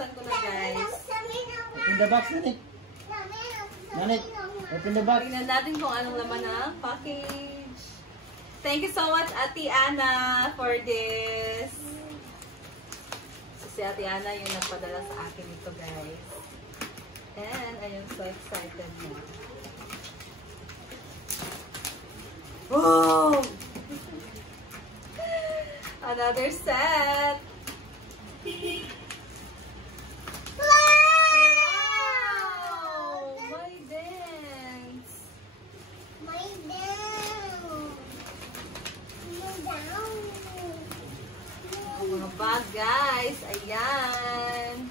bubuksan ko na guys. Open the box, Nanit. Nanit, open the box. Tingnan natin kung anong laman ng package. Thank you so much, Ate Ana, for this. So, si Ate Ana yung nagpadala sa akin ito, guys. And I am so excited na. Oh! Another set! Wow! My dance! My down. My down. Mga bag, guys. Ayan.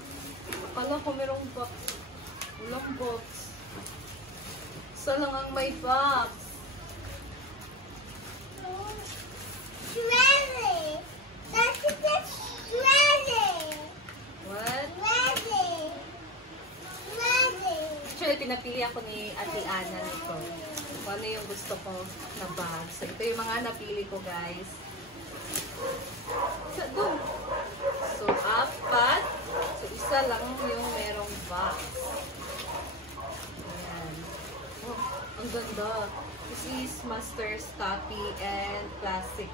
Akala ko merong box. Walang box. Isa lang ang may box. Ready. That's ready. What? Ready. Ready. Actually, pinapili ako ni Ate Ana nito. Kung ano yung gusto ko na bag. So, ito yung mga napili ko, guys. So, go! So, apat. So, isa lang yung merong box. Ayan. Oh, ang ganda. This is master's copy and plastic.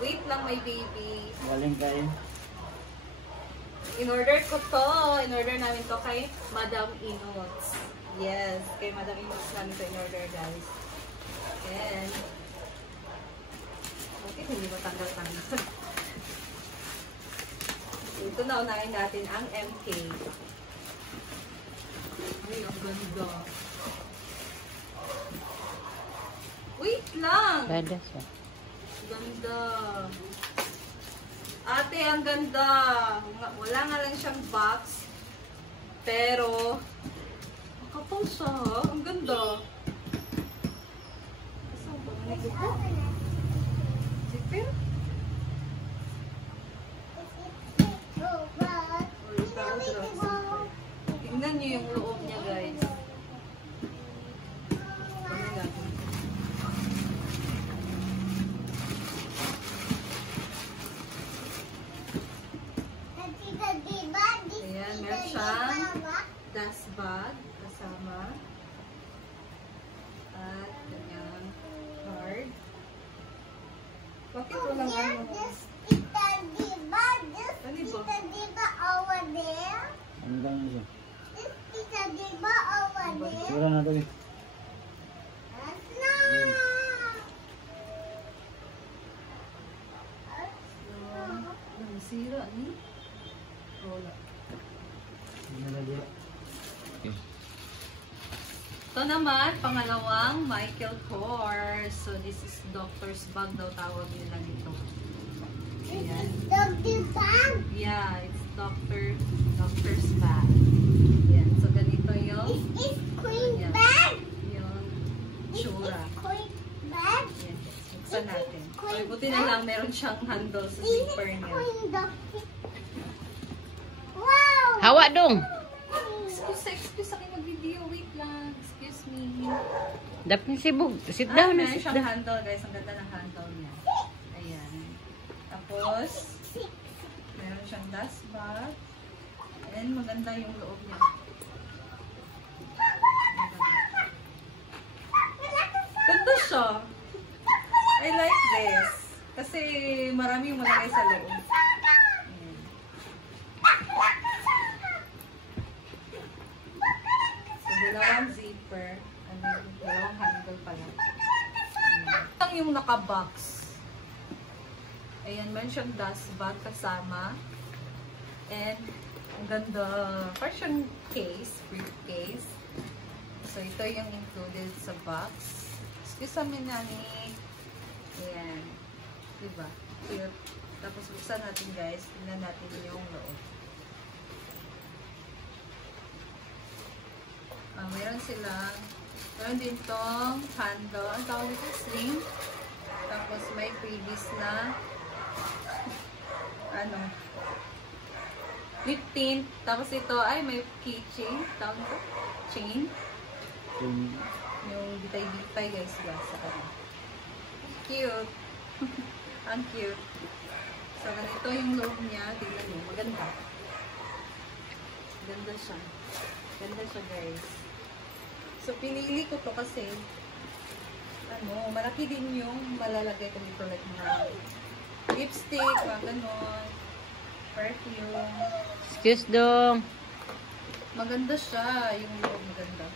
Wait lang, my baby. Galing kain. In-order ko to. In-order namin to kay Madam Inots. Yes, kay Madam Inots namin to in-order, guys. And, bakit hindi matanggal-tanggal? Ito na, unahin natin ang MK. Ay, ang ganda. Wait lang! Ganda siya. Ganda. Ate, ang ganda. Wala nga lang siyang box. Pero, makapal siya, ha? Ang ganda. Saan ba? Ano ito? Zipper? Or is that a zipper? Tingnan niyo yung loob niya, guys. Ano natin? Ayan, meron siyang dust bag kasama. At kanyang card. Bakit walang ano? Ano lang yun siya? Over there. Siguro na ito eh. Nasira ni? Wala. Ano na diya? Ito naman, pangalawang Michael Kors. So, this is doctor's bag daw tawag nila dito. Ayan. Yeah, it's doctor's bag. Ayan. So, ganito yung yung tsura. Ayan. Buksan natin. Ay, buti na lang meron siyang handle sa zipper niya. Wow! Hawa dong. Excuse aking mag-video. Wait lang. Excuse me. Dapat sibog. Sit down na, Meron sit siyang down. handle, guys. Ang ganda ng handle niya. Ayan. Tapos, meron siyang dust bag. And maganda yung loob niya. Ganda siya. I like this. Kasi marami yung malagay sa loob. Ayan. So, dalawang zipper. Dalawang handle pala. Ito yung naka-box. Ayan, meron siyang dust bag kasama. And, ang ganda. Parang case, briefcase. So, ito yung included sa box. Excuse me, nani. Ayan. Diba? Cute. Tapos, buksan natin, guys. Tingnan natin yung loob. Meron din tong handle. Ang tawag nito, sling. Tapos, may previous na lip tint. Tapos, ito ay may keychain. Tawag nito, chain. Yung bitay-bitay, guys, sa kanya. Cute. Ang cute. So, ganito yung loob niya. Tingnan mo. Maganda. Ganda siya. Ganda siya, guys. So, pinili ko to kasi malaki din yung malalagay ko dito like mga lipstick, mga ganon, perfume. Excuse dong. Maganda siya, yung loob maganda.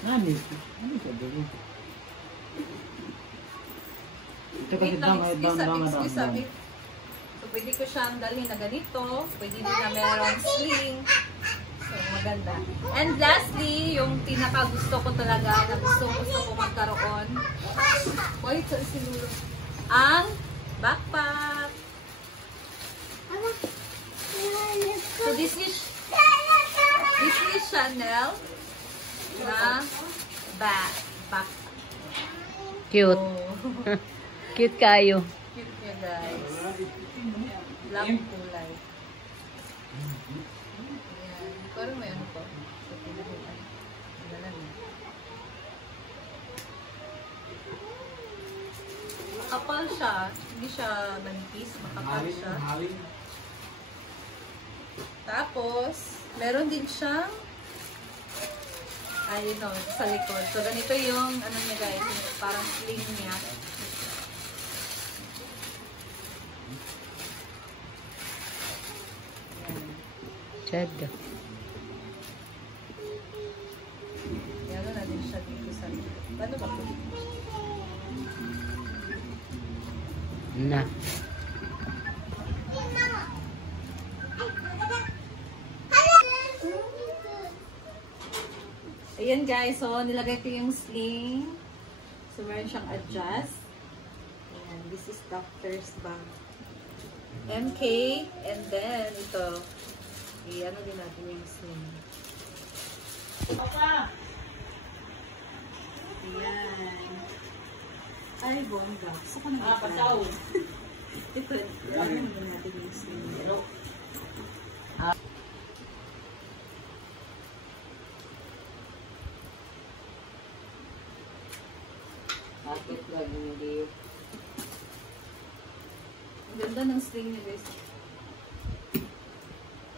Nani siya dito? Ito kasi Wait lang, bang. So, pwede ko siyang dalhin na ganito. Pwede din na merong sling. So, maganda. And lastly, yung pinaka-gusto ko talaga, na gusto ko magkaroon. Wait, saan si Lulu? Ang backpack. So, this is Chanel na backpack. Cute. Oh. Cute kayo. Cute niya, guys. Lang kulay. Ayan. Parang may ano po. So, pinahuan. Galan na. Makapal siya. Hindi siya manipis. Makapal siya. Tapos, meron din siyang sa likod. So, ganito yung, ano niya guys, yung parang sling niya. Chad. Yan na din siya dito sa likod. Paano ba po? Na. Ayan guys, so nilagay ko yung sling. So meron siyang adjust. Ayan, this is doctor's bag. MK, and then ito. Ano din natin yung sling. Ayan. Ay, bongga. Gusto ko na ito. Ito, ano din natin yung sling. Bakit lagi hindi? Ang ganda ng sling niya guys.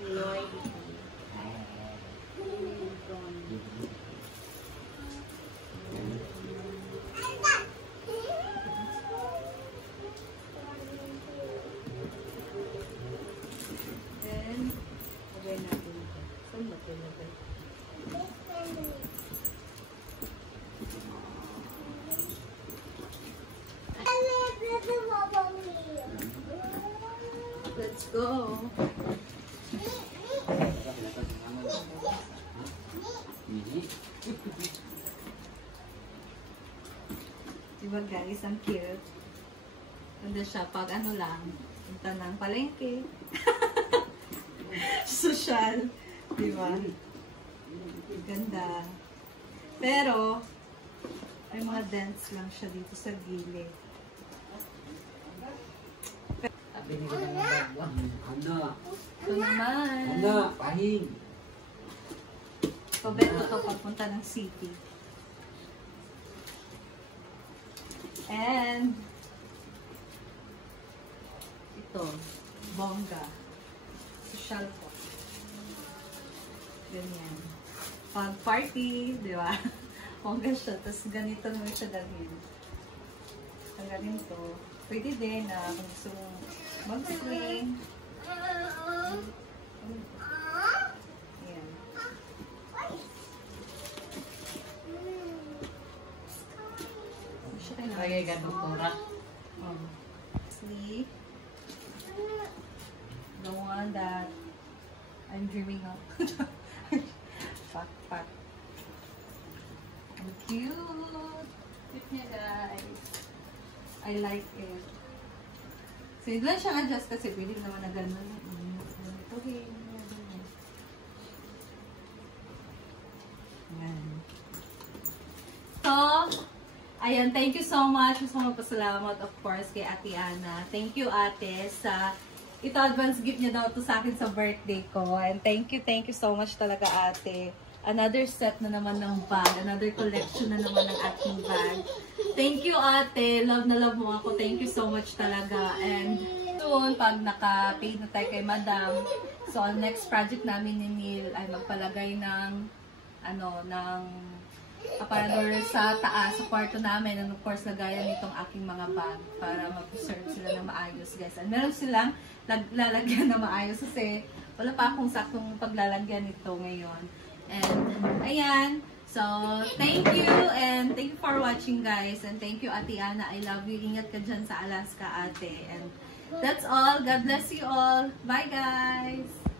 Lloyd. Then, lagay natin ito. Saan ba ito lagay? Let's go. Diba guys, ang cute. Ganda siya pag ano lang, punta ng palengke. Social. Diba? Ganda. Pero, ay mga dents lang siya dito sa gilid. Ito naman. Pahing. Pabento to papunta ng city. And ito, bongga. Social po. Ganyan. Pag party, di ba? Bongga siya. Tapos ganito naman siya dalhin. Ang ganito. Pwede din na kung gusto mong mag-swing. Ayan. Siya kayo Kaya ganun tura. Sleep. The one that I'm dreaming of. Backpack. Ang cute. Cute niya guys. I like it. So, yun lang siya adjust kasi pwede naman na gano'n. Ito Yan. So, ayan, thank you so much. Gusto mo pasalamat, of course, kay Ate Ana. Thank you, Ate, sa ito advance gift niya daw to sa akin sa birthday ko. And thank you so much talaga, Ate. Another set na naman ng bag. Another collection na naman ng aking bag. Thank you, Ate. Love na love mo ako. Thank you so much talaga. And soon, soon, pag naka-paid na tayo kay Madam, so ang next project namin ni Neil ay magpalagay ng ng aparador sa taas, sa kwarto namin, and of course, lagayan nitong aking mga bag para mag-serve sila na maayos, guys. And meron silang lalagyan na maayos kasi wala pa akong saktong paglalagyan nito ngayon. And, ayan. So, thank you and thank you for watching, guys. And thank you, Ate Ana. I love you. Ingat ka dyan sa Alaska, ate. And that's all. God bless you all. Bye, guys.